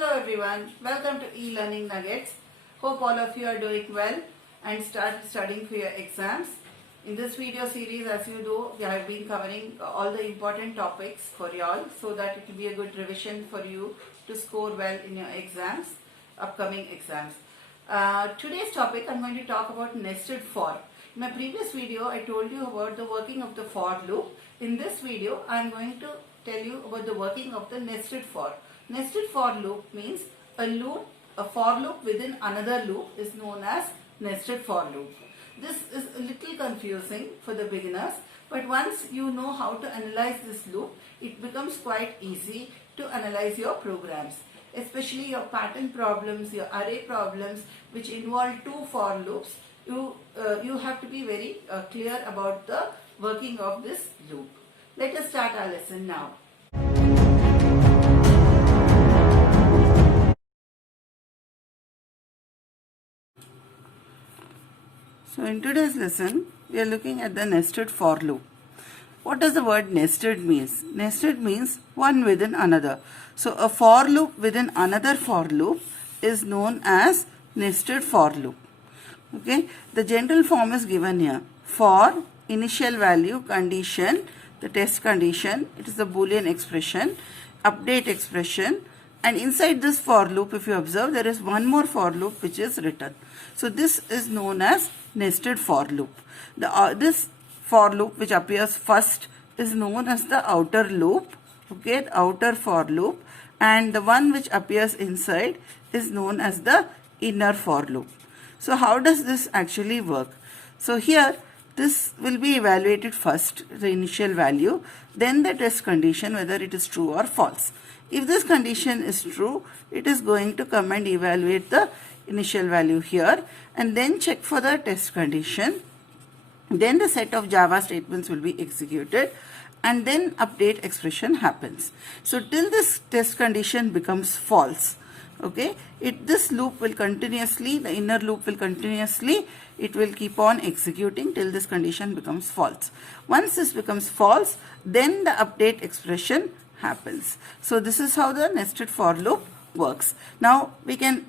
Hello everyone, welcome to e-learning nuggets. Hope all of you are doing well and start studying for your exams. In this video series, as you know, we have been covering all the important topics for you all so that it will be a good revision for you to score well in your exams, upcoming exams. Today's topic I'm going to talk about nested for. In my previous video I told you about the working of the for loop. In this video I'm going to tell you about the working of the nested for. Nested for loop means a for loop within another loop is known as nested for loop. This is a little confusing for the beginners, but once you know how to analyze this loop, it becomes quite easy to analyze your programs, especially your pattern problems, your array problems which involve two for loops. You have to be very clear about the working of this loop. Let us start our lesson now. So in today's lesson, we are looking at the nested for loop. What does the word nested means? Nested means one within another. So a for loop within another for loop is known as nested for loop. Okay, the general form is given here. For initial value condition, the test condition, it is the Boolean expression, update expression, and inside this for loop, if you observe, there is one more for loop which is written. So this is known as nested for loop. This for loop which appears first is known as the outer loop, okay, the outer for loop, and the one which appears inside is known as the inner for loop. So how does this actually work? So here this will be evaluated first, the initial value, then the test condition whether it is true or false. If this condition is true, it is going to come and evaluate the initial value here and then check for the test condition. Then the set of Java statements will be executed and then update expression happens. So till this test condition becomes false, okay, this loop will continuously, the inner loop will continuously, it will keep on executing till this condition becomes false. Once this becomes false, then the update expression happens. So this is how the nested for loop works. Now we can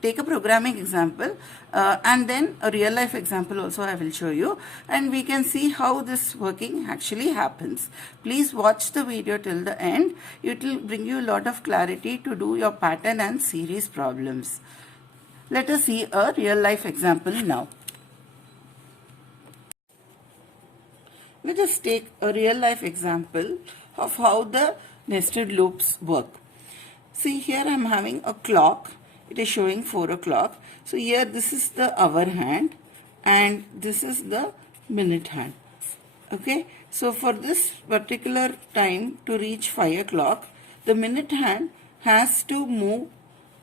take a programming example and then a real life example also I will show you, and we can see how this working actually happens. Please watch the video till the end. It will bring you a lot of clarity to do your pattern and series problems. Let us see a real life example now. Let us take a real life example of how the nested loops work. See, here I am having a clock. It is showing 4 o'clock. So here this is the hour hand and this is the minute hand. Okay. So for this particular time to reach 5 o'clock, the minute hand has to move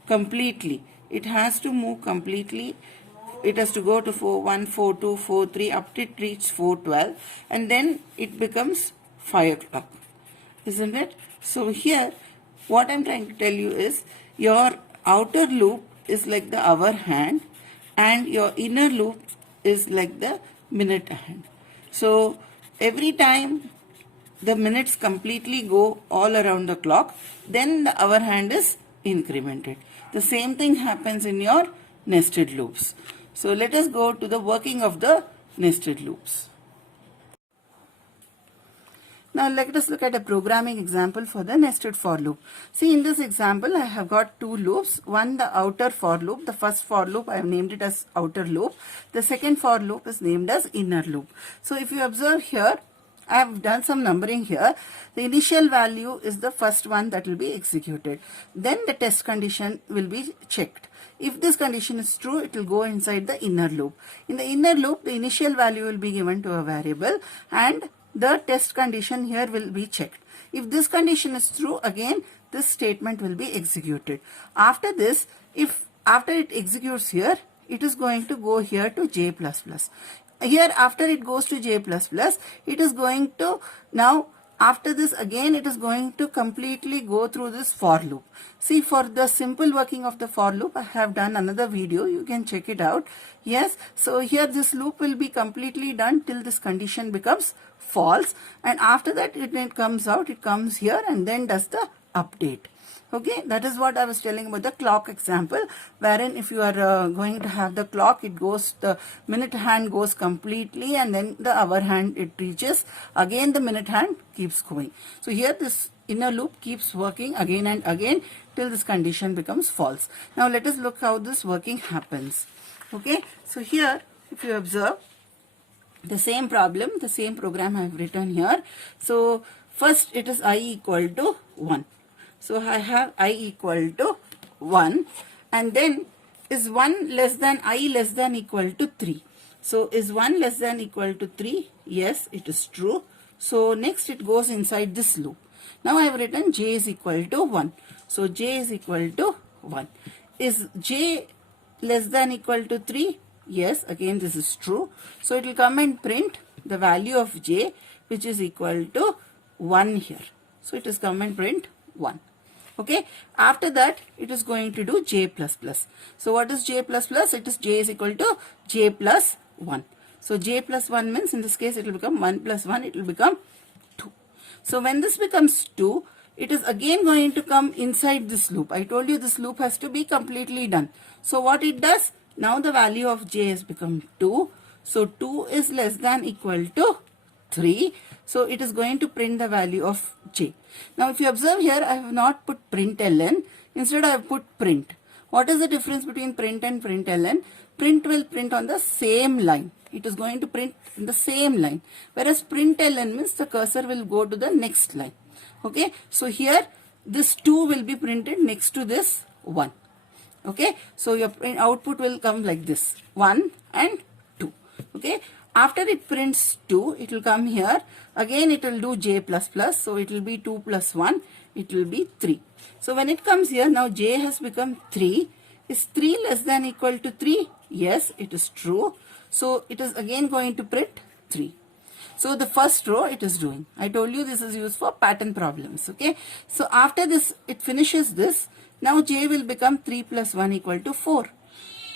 completely. It has to move completely. It has to go to 4:1, 4:2, 4:3 up to it reach 4:12 and then it becomes 5 o'clock. Isn't it? So here what I'm trying to tell you is your outer loop is like the hour hand and your inner loop is like the minute hand. So every time the minutes completely go all around the clock, then the hour hand is incremented. The same thing happens in your nested loops. So let us go to the working of the nested loops. Now let us look at a programming example for the nested for loop. See, in this example I have got two loops. One, the outer for loop. The first for loop I have named it as outer loop. The second for loop is named as inner loop. So if you observe here, I have done some numbering here. The initial value is the first one that will be executed. Then the test condition will be checked. If this condition is true, it will go inside the inner loop. In the inner loop, the initial value will be given to a variable and the test condition here will be checked. If this condition is true, again this statement will be executed. After this, after it executes here, it is going to go here to J++. Here after it goes to J++, it is going to now after this again it is going to completely go through this for loop. See, for the simple working of the for loop I have done another video, you can check it out. Yes, so here this loop will be completely done till this condition becomes false, and after that it comes out, it comes here and then does the update. Okay, that is what I was telling about the clock example, wherein if you are going to have the clock, it goes, the minute hand goes completely and then the hour hand it reaches, again the minute hand keeps going. So here this inner loop keeps working again and again till this condition becomes false. Now let us look how this working happens. Okay, so here if you observe the same problem, the same program I have written here. So first it is I equal to 1. So I have I equal to 1, and then is 1 less than I less than equal to 3. So is 1 less than equal to 3? Yes, it is true. So next it goes inside this loop. Now I have written j is equal to 1. So j is equal to 1. Is j less than equal to 3? Yes, again this is true. So it will come and print the value of j, which is equal to 1 here. So it is come and print 1. Okay, after that it is going to do j plus plus. So what is j plus plus? It is j is equal to j plus 1. So j plus 1 means in this case it will become 1 plus 1, it will become 2. So when this becomes 2, it is again going to come inside this loop. I told you this loop has to be completely done. So what it does? Now the value of j has become 2. So 2 is less than equal to 3. So it is going to print the value of j. Now if you observe here, I have not put println. Instead I have put print. What is the difference between print and println? Print will print on the same line. It is going to print in the same line. Whereas println means the cursor will go to the next line. Okay. So here this 2 will be printed next to this 1. Okay. So your output will come like this. 1 and 2. Okay. After it prints 2, it will come here. Again it will do j plus plus. So it will be 2 plus 1. It will be 3. So when it comes here, now j has become 3. Is 3 less than equal to 3? Yes, it is true. So it is again going to print 3. So the first row it is doing. I told you this is used for pattern problems. Okay. So after this, it finishes this. Now j will become 3 plus 1 equal to 4.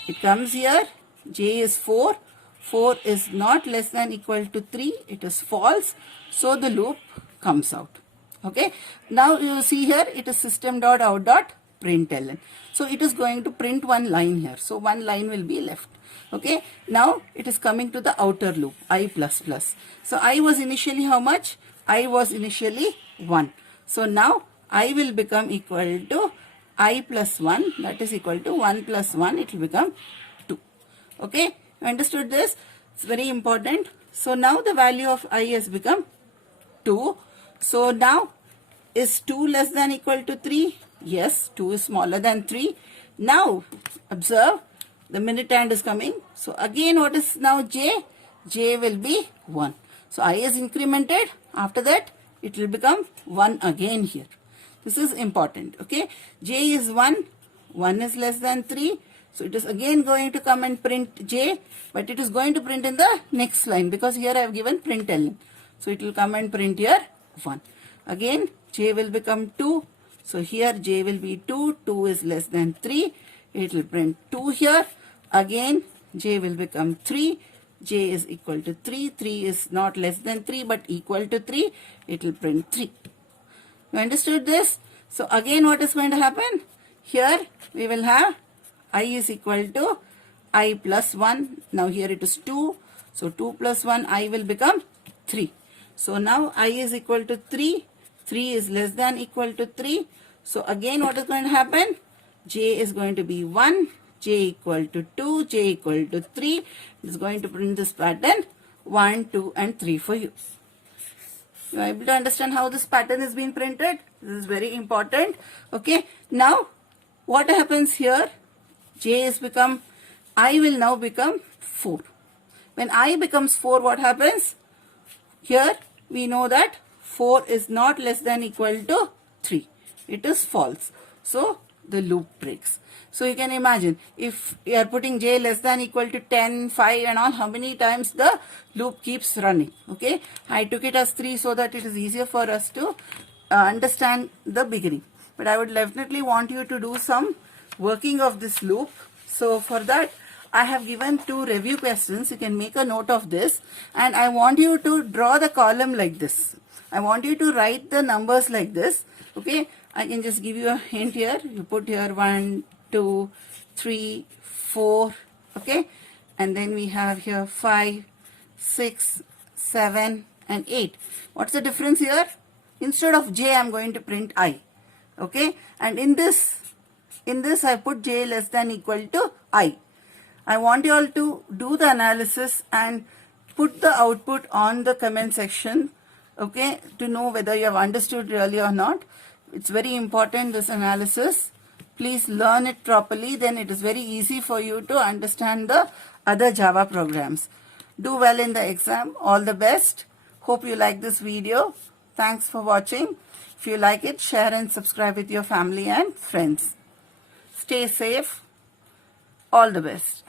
It comes here. J is 4. 4 is not less than equal to 3. It is false. So the loop comes out. Okay. Now you see here it is system.out.println. So it is going to print one line here. So one line will be left. Okay. Now it is coming to the outer loop I plus plus. So I was initially how much? I was initially 1. So now I will become equal to I plus 1, that is equal to 1 plus 1, it will become 2. Okay. You understood this? It's very important. So now the value of I has become 2. So now is 2 less than equal to 3? Yes, 2 is smaller than 3. Now observe the minute hand is coming. So again what is now j? J will be 1. So I is incremented. After that it will become 1 again here. This is important. Okay. J is 1. 1 is less than 3. So it is again going to come and print j, but it is going to print in the next line because here I have given println. So it will come and print here 1. Again j will become 2. So here j will be 2. 2 is less than 3. It will print 2 here. Again j will become 3. J is equal to 3. 3 is not less than 3 but equal to 3. It will print 3. You understood this? So again what is going to happen? Here we will have I is equal to I plus 1. Now here it is 2. So 2 plus 1 I will become 3. So now I is equal to 3. 3 is less than equal to 3. So again what is going to happen? J is going to be 1. J equal to 2. J equal to 3. It is going to print this pattern 1, 2 and 3 for you. You are able to understand how this pattern is being printed? This is very important. Okay. Now what happens here? J is become, I will now become 4. When I becomes 4, what happens? Here we know that 4 is not less than equal to 3. It is false. So the loop breaks. So you can imagine if you are putting j less than equal to 10, 5 and all, how many times the loop keeps running. Okay. I took it as 3 so that it is easier for us to understand the beginning. But I would definitely want you to do some working of this loop. So for that I have given 2 review questions. You can make a note of this and I want you to draw the column like this. I want you to write the numbers like this. Okay. I can just give you a hint here. You put here 1, 2, 3, 4, okay? And then we have here 5, 6, 7, and 8. What's the difference here? Instead of J, I'm going to print I, okay? And in this I put J less than equal to I. I want you all to do the analysis and put the output on the comment section, okay, to know whether you have understood really or not. It's very important, this analysis. Please learn it properly, then it is very easy for you to understand the other Java programs. Do well in the exam. All the best. Hope you like this video. Thanks for watching. If you like it, share and subscribe with your family and friends. Stay safe. All the best.